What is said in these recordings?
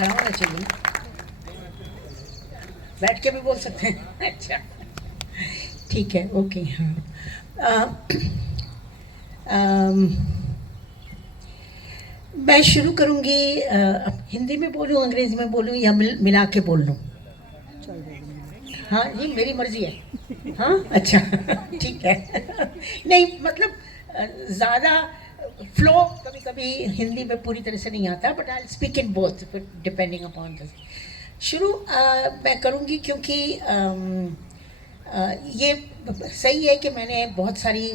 खड़ा होना चाहिए, बैठ के भी बोल सकते हैं। अच्छा, ठीक है, ओके। हाँ, अम, मैं शुरू करूँगी। हिंदी में बोलूँ, अंग्रेज़ी में बोलूँ, या मिला के बोल लूँ? हाँ, ये मेरी मर्ज़ी है। हाँ, अच्छा। ठीक है। नहीं, मतलब ज़्यादा फ्लो कभी-कभी हिंदी में पूरी तरह से नहीं आता, but I speak in both depending upon this. शुरू मैं करूँगी क्योंकि ये सही है कि मैंने बहुत सारी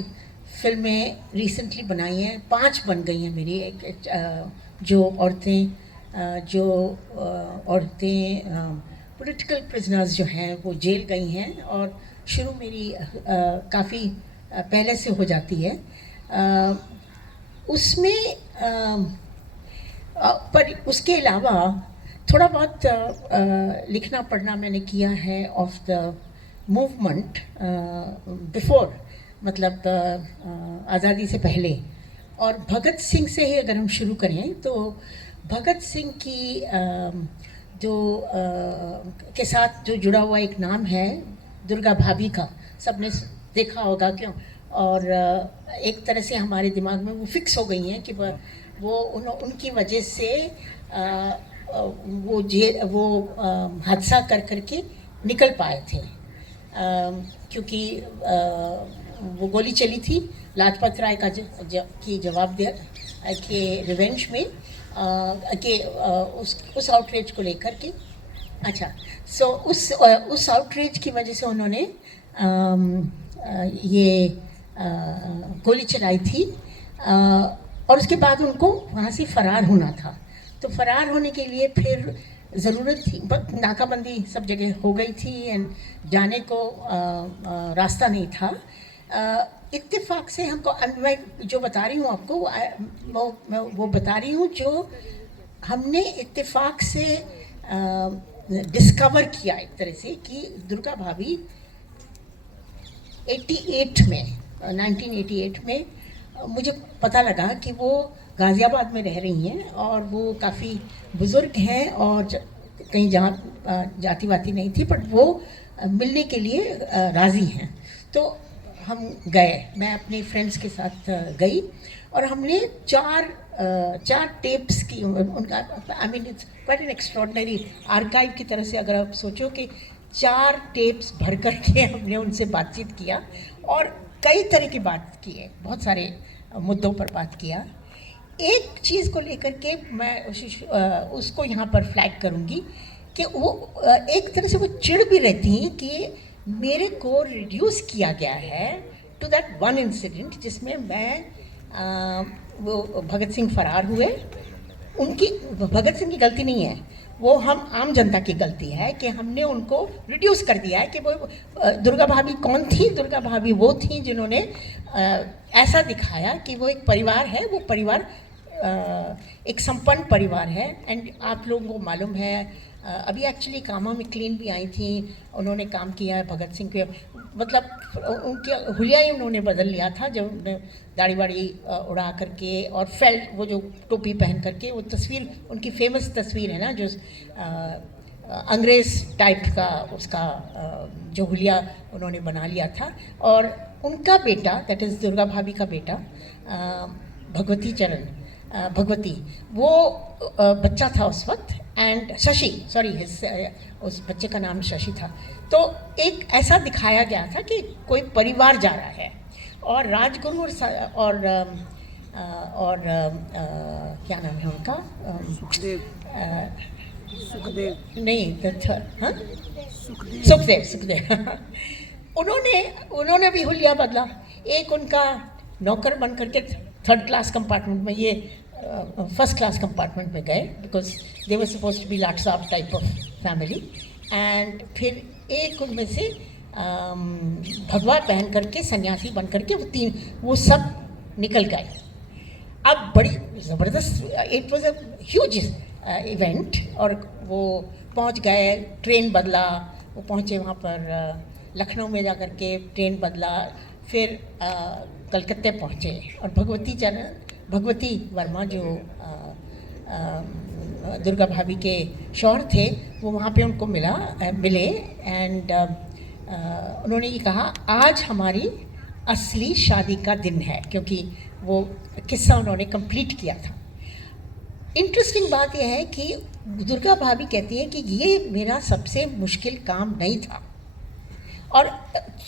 फ़िल्में रिसेंटली बनाई हैं, 5 बन गई हैं मेरी। जो औरतें पॉलिटिकल प्रिजनर्स जो हैं वो जेल गई हैं, और शुरू मेरी काफ़ी पहले से हो जाती है। उसमें पर उसके अलावा थोड़ा बहुत लिखना पढ़ना मैंने किया है ऑफ द मूवमेंट बिफोर, मतलब आज़ादी से पहले। और भगत सिंह से ही अगर हम शुरू करें तो भगत सिंह की जो के साथ जो जुड़ा हुआ एक नाम है दुर्गा भाभी का, सबने देखा होगा क्यों। और एक तरह से हमारे दिमाग में वो फिक्स हो गई हैं कि वो उनकी वजह से वो हादसा कर करके निकल पाए थे, क्योंकि वो गोली चली थी लाजपत राय का की जवाब दे के रिवेंज में, के उस आउटरीच को लेकर के। अच्छा, सो उस आउटरीच की वजह से उन्होंने ये गोली चलाई थी, और उसके बाद उनको वहाँ से फरार होना था। तो फरार होने के लिए फिर ज़रूरत थी, नाकाबंदी सब जगह हो गई थी, एंड जाने को रास्ता नहीं था। इत्तेफाक से हमको, मैं जो बता रही हूँ आपको वो बता रही हूँ जो हमने इत्तेफाक से डिस्कवर किया एक तरह से, कि दुर्गा भाभी 1988 में मुझे पता लगा कि वो गाज़ियाबाद में रह रही हैं, और वो काफ़ी बुज़ुर्ग हैं, और कहीं जहाँ जाति वाती नहीं थी, बट वो मिलने के लिए राज़ी हैं। तो हम गए, मैं अपने फ्रेंड्स के साथ गई, और हमने चार टेप्स की उनका, आई mean it's quite an extraordinary archive की तरह से अगर आप सोचो कि 4 टेप्स भर करके हमने उनसे बातचीत किया, और कई तरह की बात की है, बहुत सारे मुद्दों पर बात किया। एक चीज़ को लेकर के मैं उसको यहाँ पर फ्लैग करूँगी कि वो एक तरह से वो चिढ़ भी रहती हैं कि मेरे को रिड्यूस किया गया है टू दैट वन इंसिडेंट जिसमें वो भगत सिंह फरार हुए। उनकी, भगत सिंह की गलती नहीं है, वो हम आम जनता की गलती है कि हमने उनको रिड्यूस कर दिया है कि वो दुर्गा भाभी कौन थी। दुर्गा भाभी वो थी जिन्होंने ऐसा दिखाया कि वो एक परिवार है, वो परिवार एक संपन्न परिवार है। एंड आप लोगों को मालूम है, अभी एक्चुअली कामा मैक्लीन भी आई थी, उन्होंने काम किया है भगत सिंह के, मतलब उनके हुलिया ही उन्होंने बदल लिया था जब उन्होंने दाढ़ी वाड़ी उड़ा करके और फेल्ट, वो जो टोपी पहन करके, वो तस्वीर उनकी फेमस तस्वीर है ना, जो अंग्रेज़ टाइप का उसका जो हुलिया उन्होंने बना लिया था। और उनका बेटा, दैट इज़ दुर्गा भाभी का बेटा भगवती चरण, भगवती, वो बच्चा था उस वक्त, एंड शशि, सॉरी, उस बच्चे का नाम शशि था। तो एक ऐसा दिखाया गया था कि कोई परिवार जा रहा है, और राजगुरु और क्या नाम है उनका, सुखदेव नहीं, हाँ, सुखदेव उन्होंने भी हुलिया बदला। एक उनका नौकर बन करके 3rd क्लास कंपार्टमेंट में, ये फर्स्ट क्लास कंपार्टमेंट में गए, because they were suppose to be लाट साहब टाइप ऑफ फैमिली। एंड फिर एक उनमें से भगवा पहन करके, सन्यासी बन करके, वो सब निकल गए। अब बड़ी ज़बरदस्त, it was a huge event, और वो पहुंच गए, ट्रेन बदला, वो पहुंचे वहाँ पर लखनऊ में जा कर के ट्रेन बदला, फिर कलकत्ते पहुँचे, और भगवती वर्मा जो दुर्गा भाभी के शौहर थे, वो वहाँ पे उनको मिले एंड उन्होंने ये कहा आज हमारी असली शादी का दिन है, क्योंकि वो किस्सा उन्होंने कंप्लीट किया था। इंटरेस्टिंग बात यह है कि दुर्गा भाभी कहती हैं कि ये मेरा सबसे मुश्किल काम नहीं था, और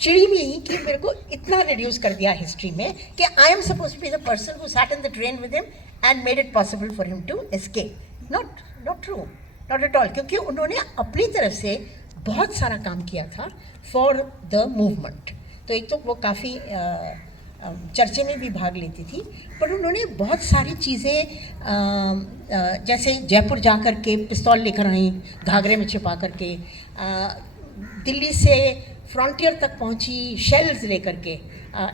चिड़ी भी यही कि मेरे को इतना रिड्यूस कर दिया हिस्ट्री में कि I am suppose to be the person who sat in the train with him and made it possible for him to escape. Not true, not at all, क्योंकि उन्होंने अपनी तरफ से बहुत सारा काम किया था फॉर द मूवमेंट। तो एक तो वो काफ़ी चर्चे में भी भाग लेती थी, पर उन्होंने बहुत सारी चीज़ें जैसे जयपुर जा कर के पिस्तौल लेकर आई घाघरे में छिपा करके, दिल्ली से फ्रंटियर तक पहुंची शेल्स लेकर के,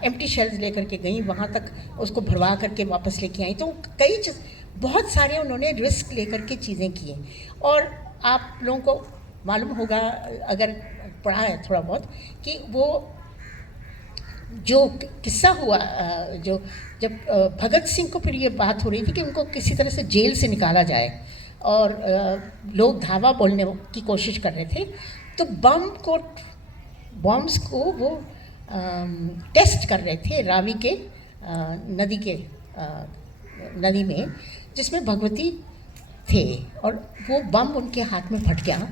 एम्प्टी शेल्स लेकर के गई, वहाँ तक उसको भरवा करके वापस लेके आई। तो कई चीज़, बहुत सारे उन्होंने रिस्क लेकर के चीज़ें की। और आप लोगों को मालूम होगा अगर पढ़ा है थोड़ा बहुत, कि वो जो किस्सा हुआ, जो जब भगत सिंह को फिर ये बात हो रही थी कि उनको किसी तरह से जेल से निकाला जाए और लोग धावा बोलने की कोशिश कर रहे थे, तो बॉम्ब्स को वो टेस्ट कर रहे थे रावी के नदी में, जिसमें भगवती थे, और वो बम उनके हाथ में फट गया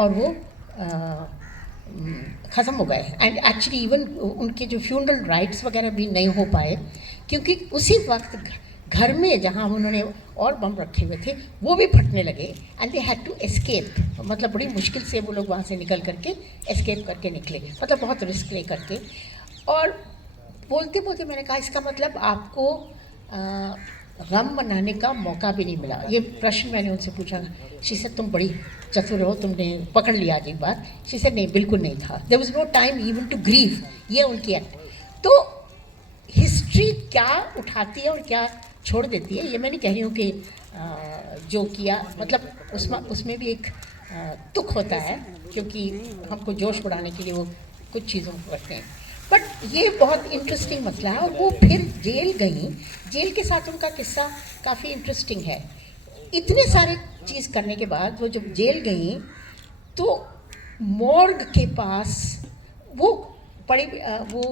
और वो ख़त्म हो गए। एंड एक्चुअली इवन उनके जो फ्यूनरल राइट्स वगैरह भी नहीं हो पाए, क्योंकि उसी वक्त घर में जहाँ उन्होंने और बम रखे हुए थे वो भी फटने लगे and they had to escape. मतलब बड़ी मुश्किल से वो लोग वहाँ से निकल करके एस्केप करके निकले, मतलब बहुत रिस्क ले करके। और बोलते बोलते मैंने कहा इसका मतलब आपको गम मनाने का मौका भी नहीं मिला। ये प्रश्न मैंने उनसे पूछा। शी सेड तुम बड़ी चतुर हो, तुमने पकड़ लिया आज एक बात। शी सेड नहीं, बिल्कुल नहीं था, there was no time even to grieve. ये उनकी एक्ट। तो हिस्ट्री क्या उठाती है और क्या छोड़ देती है, ये मैं नहीं कह रही हूँ कि जो किया मतलब उसमें भी एक तुक होता है, क्योंकि हमको जोश बढ़ाने के लिए वो कुछ चीज़ों को करते हैं। बट ये बहुत इंटरेस्टिंग मसला है। और वो फिर जेल गई, जेल के साथ उनका किस्सा काफ़ी इंटरेस्टिंग है। इतने सारे चीज़ करने के बाद वो जब जेल गई तो मॉर्ग के पास वो पढ़ी, वो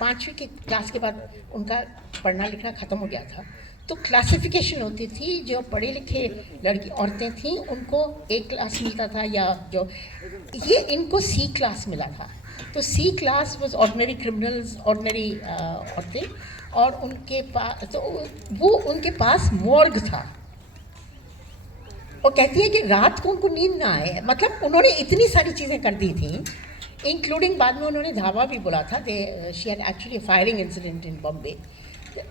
5वीं की क्लास के बाद उनका पढ़ना लिखना ख़त्म हो गया था। तो क्लासिफिकेशन होती थी, जो पढ़े लिखे लड़की औरतें थीं उनको A क्लास मिलता था, या जो ये इनको C क्लास मिला था। तो C class was ordinary criminals, ordinary औरतें, और उनके पास तो वो उनके पास मॉर्ग था। और कहती है कि रात को उनको नींद ना आए, मतलब उन्होंने इतनी सारी चीज़ें कर दी थी, इंक्लूडिंग बाद में उन्होंने धावा भी बोला था। She had actually firing incident in Bombay,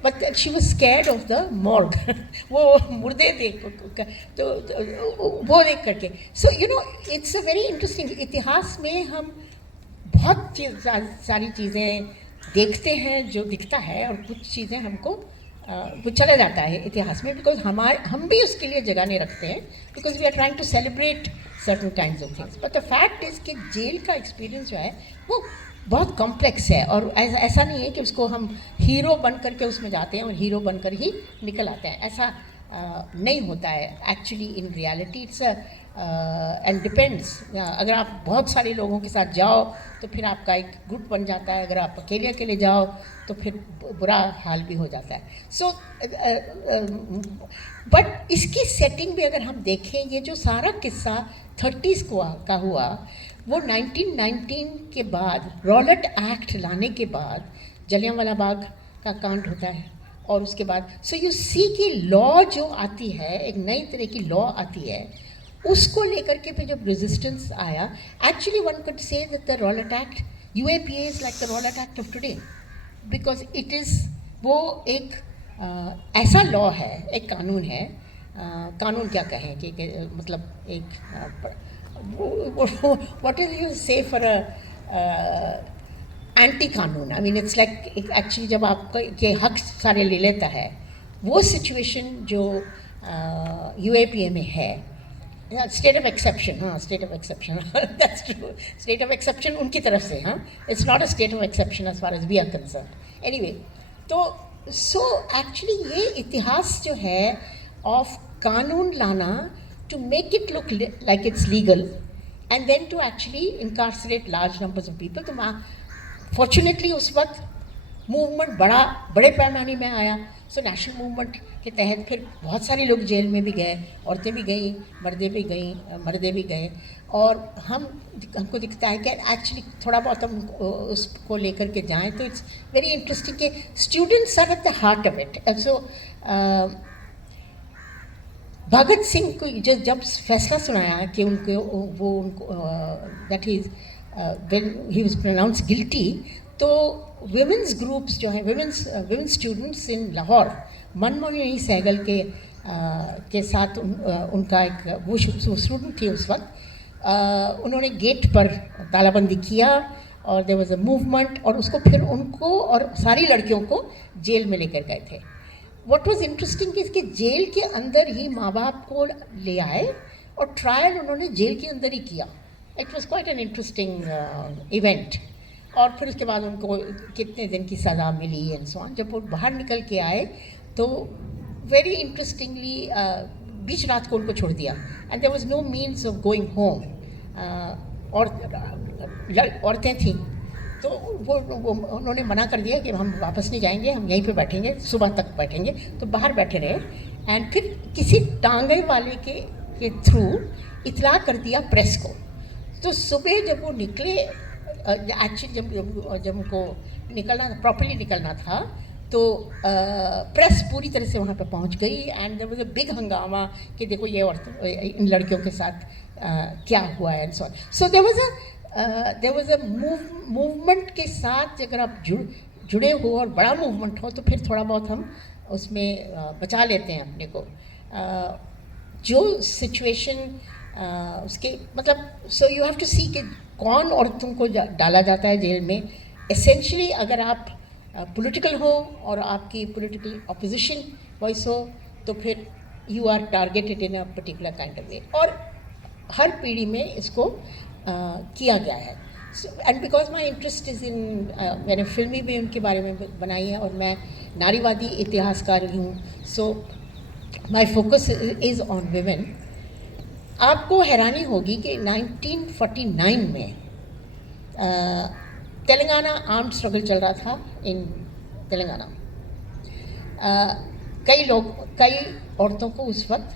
but she was scared of the morgue. वो मुर्दे देख तो वो देख करके। So you know it's a very interesting. इतिहास में हम बहुत सारी चीज़ें देखते हैं जो दिखता है, और कुछ चीज़ें हमको वो चला जाता है इतिहास में, बिकॉज हम भी उसके लिए जगह नहीं रखते हैं, because we are trying to celebrate certain kinds of things. But the fact is कि जेल का एक्सपीरियंस जो है वो बहुत कॉम्प्लेक्स है, और ऐसा नहीं है कि उसको हम हीरो बन करके उसमें जाते हैं और हीरो बनकर ही निकल आते हैं, ऐसा नहीं होता है actually in reality. It's and depends. अगर आप बहुत सारे लोगों के साथ जाओ तो फिर आपका एक गुट बन जाता है, अगर आप अकेले अकेले जाओ तो फिर बुरा हाल भी हो जाता है। सो बट इसकी सेटिंग भी अगर हम देखें, ये जो सारा किस्सा 30s का हुआ, वो 1919 के बाद रॉलेट एक्ट लाने के बाद जलियांवाला बाग का कांड होता है, और उसके बाद सो यू सी की लॉ जो आती है, एक नई तरह की लॉ आती है, उसको लेकर के फिर जब रेजिस्टेंस आया, actually one could say that the Rowlatt act, UAPA is like the Rowlatt act of today, because it is वो एक ऐसा लॉ है, एक कानून है। कानून क्या कहें कि मतलब एक what will you say for a anti कानून? I mean it's like actually जब आपका ये हक सारे ले लेता है, वो सिचुएशन जो UAPA में है, स्टेट ऑफ एक्सेप्शन, हाँ state of exception, that's true, state of exception उनकी तरफ से, हाँ it's not a state of exception as far as we are concern. Anyway, तो सो एक्चुअली ये इतिहास जो है ऑफ कानून लाना to make it look like it's legal and then to actually incarcerate large numbers of people. तो fortunately उस वक्त मूवमेंट बड़े पैमाने में आया. सो नेशनल मूवमेंट के तहत फिर बहुत सारे लोग जेल में भी गए, औरतें भी गई, मर्दे भी गए. और हमको दिखता है कि एक्चुअली थोड़ा बहुत हम उसको लेकर के जाएं तो इट्स वेरी इंटरेस्टिंग कि students are at the heart of it. So Bhagat Singh को जब फैसला सुनाया कि उनको that is when he was pronounced guilty, तो विमेंस ग्रुप्स जो हैं, women's students in Lahore, Manmohini Sehgal के साथ उनका एक वो स्टूडेंट थी उस वक्त, उन्होंने गेट पर तालाबंदी किया और देयर वाज अ मूवमेंट और उसको फिर उनको और सारी लड़कियों को जेल में लेकर गए थे. व्हाट वाज इंटरेस्टिंग इसके जेल के अंदर ही माँ बाप को ले आए और ट्रायल उन्होंने जेल के अंदर ही किया. It was quite an interesting event. और फिर उसके बाद उनको कितने दिन की सज़ा मिली एंड सो ऑन. जब वो बाहर निकल के आए तो वेरी इंटरेस्टिंगली बीच रात को उनको छोड़ दिया and there was no means of going home. और औरतें थीं तो वो उन्होंने मना कर दिया कि हम वापस नहीं जाएंगे, हम यहीं पे बैठेंगे, सुबह तक बैठेंगे. तो बाहर बैठे रहे एंड फिर किसी टांगे वाले के थ्रू इतला कर दिया प्रेस को. तो सुबह जब वो निकले, एक्चुअली जब उनको निकलना प्रॉपर्ली निकलना था तो प्रेस पूरी तरह से वहाँ पे पहुँच गई and there was a big hungama कि देखो ये औरतों इन लड़कियों के साथ क्या हुआ है and so on. So there was a movement के साथ अगर आप जुड़े हो और बड़ा मूवमेंट हो तो फिर थोड़ा बहुत हम उसमें बचा लेते हैं अपने को. जो सिचुएशन उसके मतलब सो यू हैव टू सी कि कौन औरतों को डाला जाता है जेल में. एसेंशली अगर आप पॉलिटिकल हो और आपकी पॉलिटिकल ऑपोजिशन वॉइस हो तो फिर you are targeted in a particular kind of way. और हर पीढ़ी में इसको किया गया है. And because my interest is in, मैंने फिल्में भी उनके बारे में बनाई हैं और मैं नारीवादी इतिहासकार हूँ. So my focus is on women. आपको हैरानी होगी कि 1949 में तेलंगाना आर्म्ड स्ट्रगल चल रहा था इन तेलंगाना. कई औरतों को उस वक्त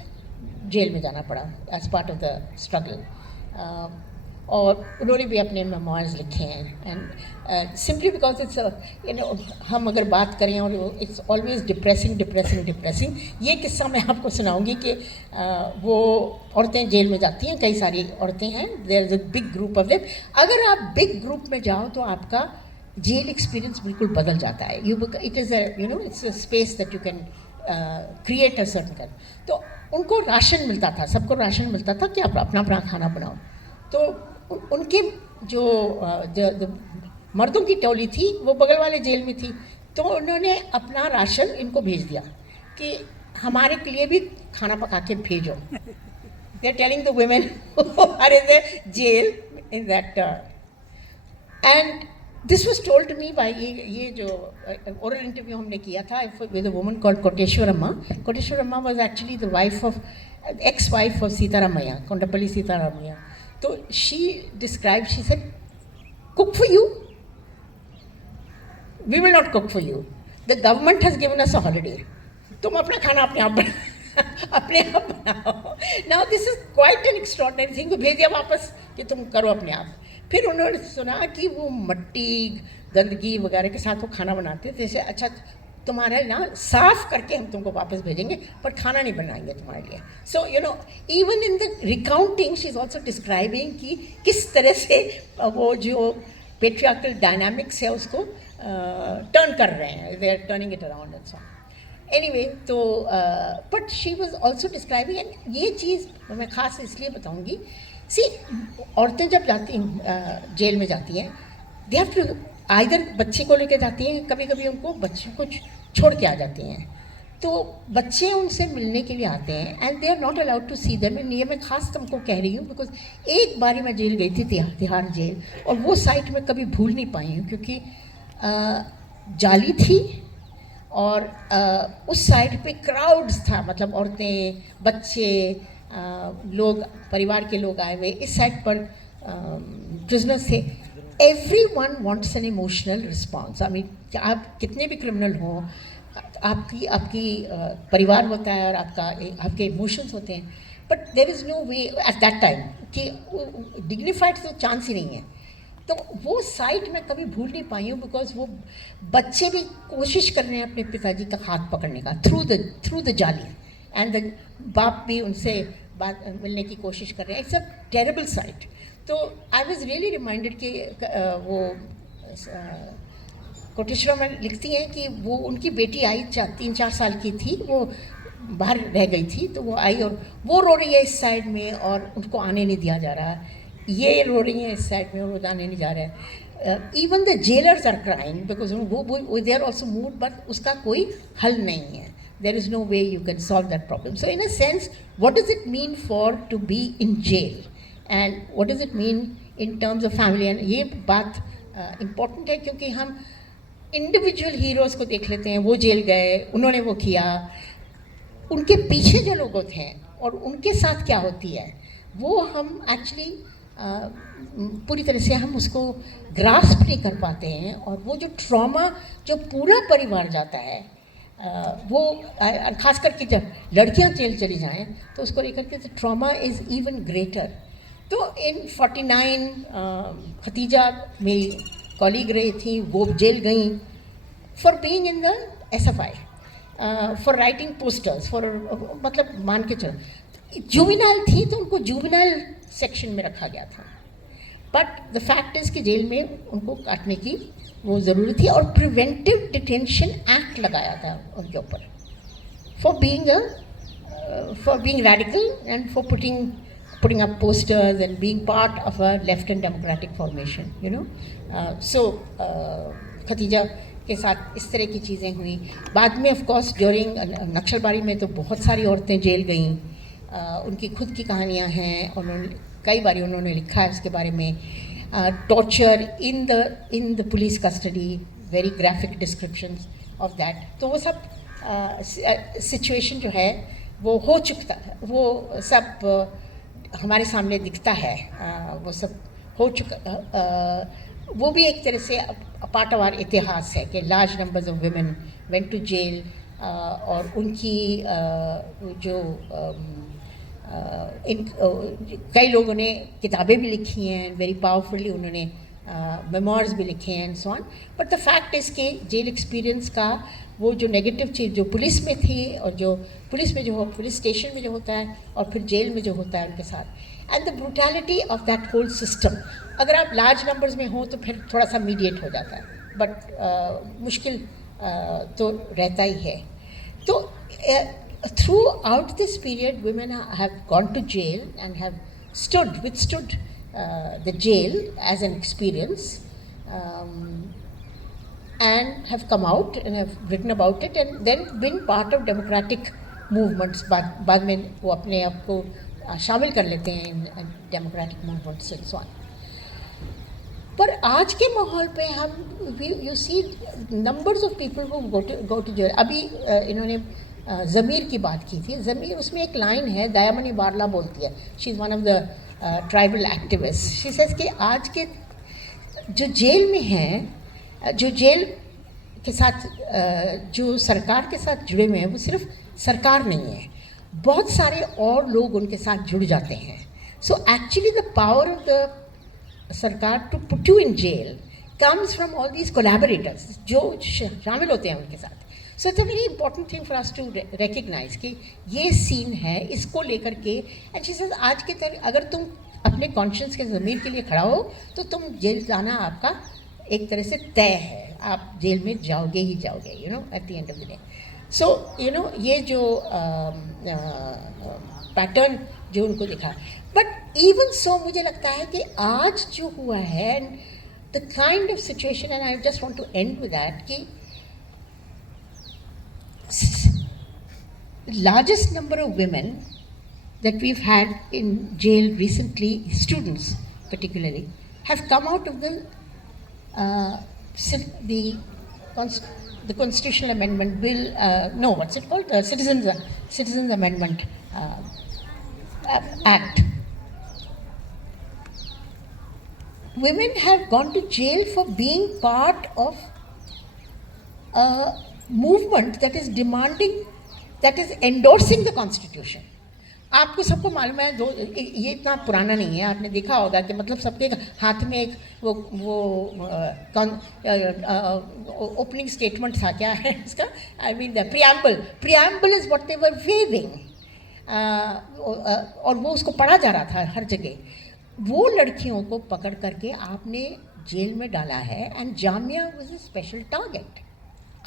जेल में जाना पड़ा as part of the struggle. और उन्होंने भी अपने मेमोइर्स लिखे हैं and simply because it's you know हम अगर बात करें और इट्स ऑलवेज डिप्रेसिंग. ये किस्सा मैं आपको सुनाऊंगी कि वो औरतें जेल में जाती हैं, कई सारी औरतें हैं, there is a big group of them. अगर आप बिग ग्रुप में जाओ तो आपका जेल एक्सपीरियंस बिल्कुल बदल जाता है. It is it's a space that you can create a certain kind. तो उनको राशन मिलता था, सबको राशन मिलता था कि आप अपना अपना खाना बनाओ. तो उनके जो मर्दों की टोली थी वो बगल वाले जेल में थी. तो उन्होंने अपना राशन इनको भेज दिया कि हमारे के लिए भी खाना पका के भेजो. They are telling the women are in the jail in that. And this was told to me by ये जो ओरल इंटरव्यू हमने किया था with a woman called Koteshwaramma. Koteshwaramma was actually the wife of ex wife of Sitaramaiah, Kondapalli Sitaramaiah. तो she described, she said, cook for you? We will not cook for you. The government has given us a holiday. तुम अपना खाना अपने आप बनाओ. Now this is quite an extraordinary thing. तो भेज दिया वापस कि तुम करो अपने आप. फिर उन्होंने सुना कि वो मट्टी गंदगी वगैरह के साथ वो खाना बनाते थे. जैसे अच्छा तुम्हारे ना साफ करके हम तुमको वापस भेजेंगे पर खाना नहीं बनाएंगे तुम्हारे लिए. So you know even in the recounting she is also describing कि किस तरह से वो जो पेट्रियार्कल डायनामिक्स है उसको टर्न कर रहे हैं. They are turning it around and so. Anyway तो but she was also describing. And ये चीज़ मैं ख़ास इसलिए बताऊँगी. सी औरतें जब जाती हैं जेल में जाती हैं, दे हैव टू आइदर बच्चे को लेकर जाती हैं, कभी कभी उनको बच्चों को छोड़ के आ जाती हैं. तो बच्चे उनसे मिलने के लिए आते हैं and they are not allowed to see them. And ये मैं ख़ास तुमको कह रही हूँ बिकॉज एक बारी मैं जेल गई थी, तिहाड़ जेल, और वो साइट मैं कभी भूल नहीं पाई हूँ क्योंकि जाली थी और उस साइड पे क्राउड्स था, मतलब औरतें, बच्चे, लोग, परिवार के लोग आए हुए। इस साइड पर प्रिजनर्स थे। Every one wants an emotional response. I mean आप कितने भी क्रिमिनल हों, आपकी आपकी परिवार होता है और आपके इमोशंस होते हैं, but there is no way at that time कि डिग्निफाइड तो चांस ही नहीं है। तो वो साइट मैं कभी भूल नहीं पाई हूँ, बिकॉज वो बच्चे भी कोशिश कर रहे हैं अपने पिताजी का हाथ पकड़ने का थ्रू द जाली, एंड द बाप भी उनसे बात मिलने की कोशिश कर रहे हैं। It's a terrible site. तो आई वॉज रियली रिमाइंडेड कि वो कोटेश्वरा में लिखती हैं कि वो उनकी बेटी आई 3-4 साल की थी, वो बाहर रह गई थी, तो वो आई और वो रो रही है इस साइड में और उनको आने नहीं दिया जा रहा। ये रो रही हैं इस साइड में और वो आने नहीं जा रहा है। Even the jailers are crying because वो they are also mood, but उसका कोई हल नहीं है। There is no way you can solve that problem. So in a sense what does it mean for to be in jail and what does it mean in terms of family. And ये बात important है क्योंकि हम individual heroes को देख लेते हैं, वो जेल गए, उन्होंने वो किया, उनके पीछे जो लोग थे और उनके साथ क्या होती है वो हम एक्चुअली पूरी तरह से हम उसको ग्रास्प नहीं कर पाते हैं। और वो जो ट्रॉमा जो पूरा परिवार जाता है, वो खास करके जब लड़कियां जेल चली जाएं तो उसको लेकर के ट्रॉमा इज़ इवन ग्रेटर। तो इन 49 खतीजा मेरी कॉलीग रही थी, वो जेल गई for being in the SFI, for writing posters, for मतलब मान के चलो जुवेनाइल थी तो उनको जुवेनाइल सेक्शन में रखा गया था। बट द फैक्ट इज़ कि जेल में उनको काटने की वो ज़रूरी थी और प्रिवेंटिव डिटेंशन एक्ट लगाया था उनके ऊपर for being radical and for putting up posters and being part of a left and democratic formation, you know. So Khatija के साथ इस तरह की चीज़ें हुई। बाद में ऑफ कोर्स ड्यूरिंग नक्सलबारी में तो बहुत सारी औरतें जेल गईं। उनकी खुद की कहानियाँ हैं, उन्होंने कई बार उन्होंने लिखा है उसके बारे में। Torture in the police custody, very graphic descriptions of that. तो वो सब सिचुएशन जो है वो हो चुका, वो सब हमारे सामने दिखता है। वो सब हो चुका। वो भी एक तरह से पार्ट ऑफ आवर इतिहास है कि large numbers of women went to jail, और उनकी जो कई लोगों ने किताबें भी लिखी हैं, वेरी पावरफुली उन्होंने मेमोइर्स भी लिखे हैं and so on. But the fact is कि जेल एक्सपीरियंस का वो जो नेगेटिव चीज़ जो पुलिस में थी और जो पुलिस में जो पुलिस स्टेशन में जो होता है और फिर जेल में जो होता है उनके साथ, and the brutality of that whole system. अगर आप लार्ज नंबर्स में हो तो फिर थोड़ा सा मीडिएट हो जाता है, बट मुश्किल तो रहता ही है। तो throughout this period women have gone to jail and have withstood the jail as an experience, and have come out and have written about it and then been part of democratic movements. बाद में वो अपने आप को शामिल कर लेते हैं in democratic movements and so on. पर आज के माहौल पे हम you see numbers of people who go to jail. अभी इन्होंने ज़मीर की बात की थी। ज़मीर, उसमें एक लाइन है, दयामनी बारला बोलती है, she is one of the tribal activist. She says कि आज के जो जेल में हैं, जो जेल के साथ जो सरकार के साथ जुड़े हुए हैं, वो सिर्फ सरकार नहीं है, बहुत सारे और लोग उनके साथ जुड़ जाते हैं। So actually the power of the सरकार to put you in jail comes from all these collaborators जो शामिल होते हैं उनके साथ। So it's a very important thing for us to recognise कि ये सीन है, इसको लेकर के। एंड शी सेज आज के तरह अगर तुम अपने कॉन्शियंस के ज़मीर के लिए खड़ा हो तो तुम जेल जाना आपका एक तरह से तय है, आप जेल में जाओगे ही जाओगे, you know, eight the end of the day. So you know, ये जो पैटर्न जो उनको दिखा, बट इवन सो मुझे लगता है कि आज जो हुआ है the kind of situation, and I just want to end with that, कि largest number of women that we've had in jail recently, students particularly, have come out of the the Constitutional Amendment Bill, no, what's it called? Citizens Amendment Act. Women have gone to jail for being part of a movement that is demanding, that is endorsing the Constitution. आपको सबको मालूम है, ये इतना पुराना नहीं है, आपने देखा होगा कि मतलब सबके हाथ में एक वो ओपनिंग स्टेटमेंट था, क्या है इसका, I mean the preamble is what they were waving, और वो उसको पढ़ा जा रहा था हर जगह. वो लड़कियों को पकड़ करके आपने जेल में डाला है. And Jamia was a special target,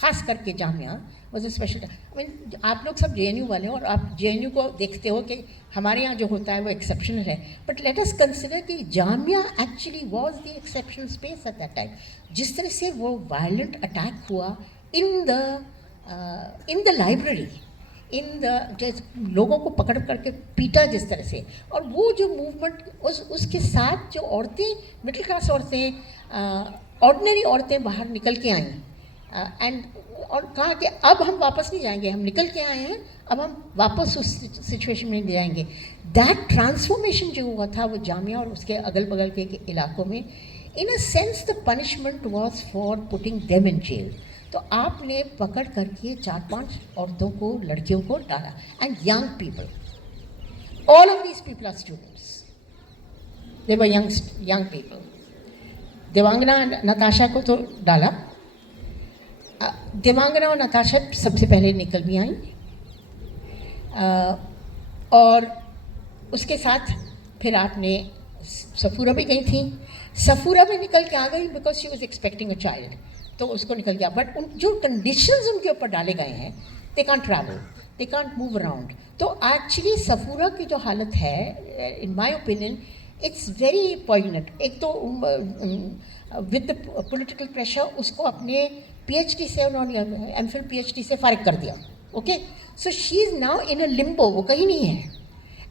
खास करके Jamia was a special. I mean आप लोग सब JNU वाले हो और आप JNU को देखते हो कि हमारे यहाँ जो होता है वो एक्सेप्शनल है, बट लेट अस कंसिडर कि Jamia actually was the exceptional space at that time. जिस तरह से वो वायलेंट अटैक हुआ इन द लाइब्रेरी, लोगों को पकड़ करके पीटा जिस तरह से, और वो जो मूवमेंट उसके साथ जो औरतें, मिडिल क्लास औरतें, ऑर्डिनरी औरतें बाहर निकल के आईं एंड और कहा कि अब हम वापस नहीं जाएंगे, हम निकल के आए हैं, अब हम वापस उस सिचुएशन में नहीं जाएंगे. दैट ट्रांसफॉर्मेशन जो हुआ था वो जामिया और उसके अगल बगल के इलाकों में, in a sense the punishment was for putting them in jail. तो आपने पकड़ करके 4-5 औरतों को, लड़कियों को डाला. And young people, all of these people are students, they were young people. Devangana Natasha को तो डाला. देवांगना और नताशा सबसे पहले निकल भी आई, और उसके साथ फिर आपने सफूरा भी गई थी. सफूरा भी निकल के आ गई because she was expecting a child, तो उसको निकल गया. बट जो कंडीशंस उनके ऊपर डाले गए हैं, they can't travel, they can't move around. तो एक्चुअली सफूरा की जो हालत है, in my opinion, it's very poignant. एक तो विद द पॉलिटिकल प्रेशर उसको अपने PhD से, उन्होंने MPhil PhD से फारिग कर दिया. Okay, so she is now in a Limbo, वो कहीं नहीं है.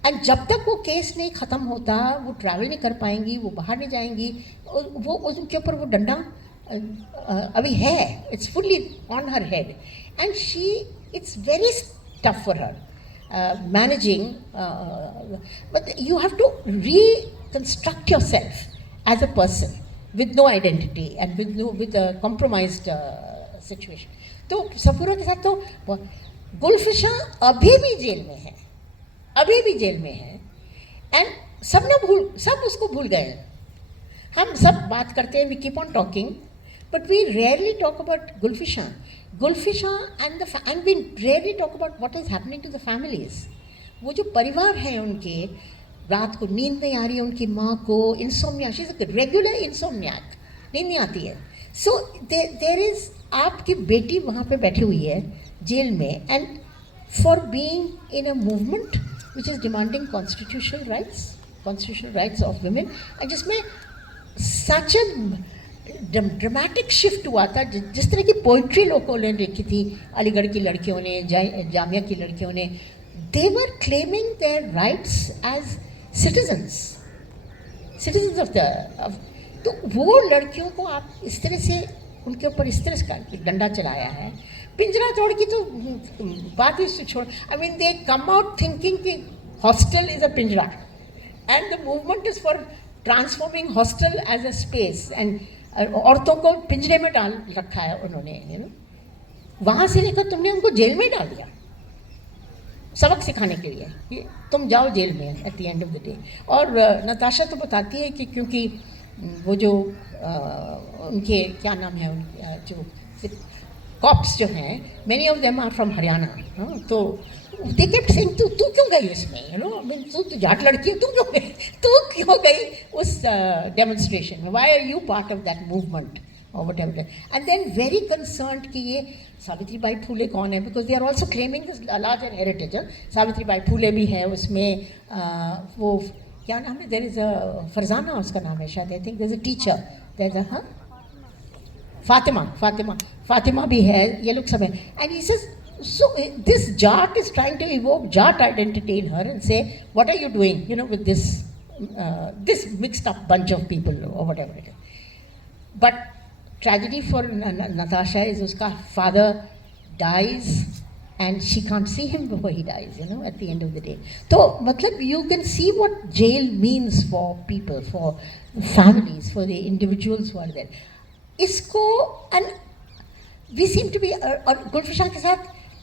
एंड जब तक वो केस नहीं ख़त्म होता, वो ट्रैवल नहीं कर पाएंगी, वो बाहर नहीं जाएंगी. वो उनके ऊपर वो डंडा अभी है, it's fully on her head. And she, it's very tough for her managing, but you have to reconstruct yourself as a person with no identity and with a compromised situation. तो सफूरा के साथ तो गुलफिशा अभी भी जेल में है, अभी भी जेल में है. एंड सब उसको भूल गए. हम सब बात करते हैं, we keep on talking, but we rarely talk about Gulfisha and we rarely talk about what is happening to the families. वो जो परिवार हैं उनके, रात को नींद नहीं आ रही है उनकी माँ को, insomnia, she is a regular insomniac, नींद नहीं आती है. सो देर इज, आपकी बेटी वहाँ पे बैठी हुई है जेल में, and for being in a movement which is demanding constitutional rights of women, and जिसमें सच अ ड्रामेटिक शिफ्ट हुआ था. जिस तरह की पोइट्री लोगों ने लिखी थी, अलीगढ़ की लड़कियों ने, जामिया की लड़कियों ने, they were claiming their rights as citizens of तो वो लड़कियों को आप इस तरह से, उनके ऊपर इस तरह का डंडा चलाया है. पिंजरा तोड़ की तो बात ही छोड़. I mean they come out thinking कि hostel is a pinjra, and the movement is for transforming hostel as a space. And औरतों को पिंजरे में डाल रखा है उन्होंने, वहाँ से लेकर तुमने उनको जेल में डाल दिया सबक सिखाने के लिए कि तुम जाओ जेल में eight the end of the day. और नताशा तो बताती है कि क्योंकि वो जो उनके क्या नाम है, जो कॉप्स जो हैं, many of them are from Haryana. तो दे केप्ट सेइंग तू क्यों गई उसमें, तू जाट लड़की है, तू क्यों गई उस डेमोन्स्ट्रेशन में, why are you part of that movement or whatever. And then very concerned कि ये सावित्री बाई फूले कौन है, because they are also claiming this larger heritage. Savitri Bai Phule भी है उसमें, वो क्या नाम है, there is a फरजाना उसका नाम है शायद, I think there is a teacher, there is a Fatima भी है, ये लोग सब है. And he says, so this Jat is trying to evoke Jat identity in her and say, what are you doing, with this mixed up bunch of people or whatever it is. But tragedy for Natasha is उसका father dies and she can't see him before he dies, you know, at the end of the day. तो मतलब you can see what jail means for people, for families, for the individuals who are there. इसको and we seem to be और गुलफिशा के साथ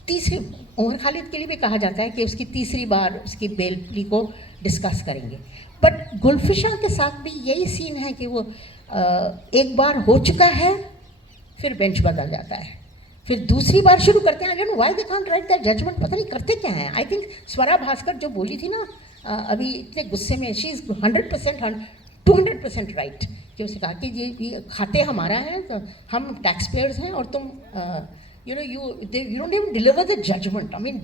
तीसरी उमर खालिद के लिए भी कहा जाता है कि उसकी तीसरी बार उसकी बेल प्ली को डिस्कस करेंगे, बट गुलफिशा के साथ भी यही सीन है कि वो एक बार हो चुका है, फिर बेंच बदल जाता है, फिर दूसरी बार शुरू करते हैं. I don't know why they can't write that judgement. पता नहीं करते क्या हैं. आई थिंक स्वरा भास्कर जो बोली थी ना अभी इतने गुस्से में, शी इज़ 100% 200% राइट, कि उसने कहा कि ये खाते हमारा है, तो हम टैक्स पेयर्स हैं और तुम you don't even deliver the judgement. I mean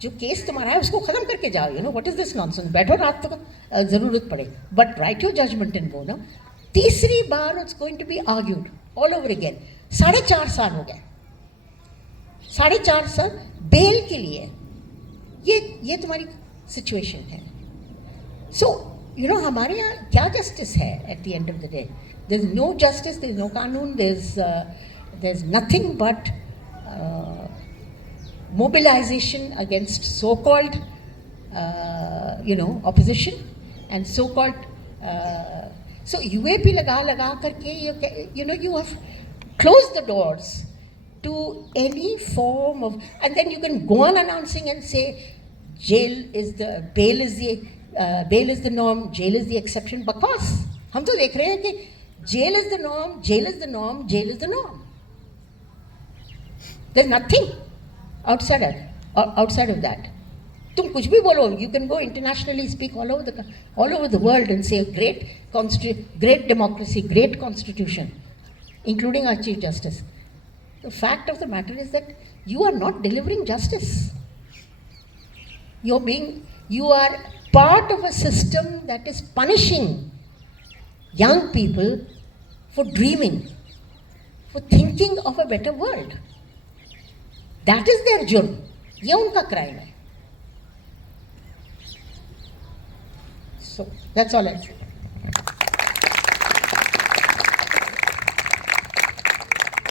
जो केस तुम्हारा है उसको ख़त्म करके जाओ. You know what is this nonsense. बैठो रात तक ज़रूरत पड़े, but write your judgement in go. No तीसरी बार it's going to be argued all over again. 4.5 साल हो गए, 4.5 साल बेल के लिए. ये तुम्हारी सिचुएशन है. सो यू नो हमारे यहाँ क्या जस्टिस है at the end of the day? There is no justice, there is no कानून, there is nothing but mobilization against so-called opposition and so-called so UAP लगा करके you have closed the doors to any form of, and then you can go on announcing and say bail is the norm, jail is the exception, because हम तो देख रहे हैं कि jail is the norm, jail is the norm, jail is the norm. There's nothing outside of that. तुम कुछ भी बोलो, you can go internationally, speak all over the world and say great democracy, great constitution, including our Chief Justice. The fact of the matter is that you are not delivering justice. You are part of a system that is punishing young people for dreaming, for thinking of a better world. That is their जुर्म, ये उनका crime है. So that's all I say.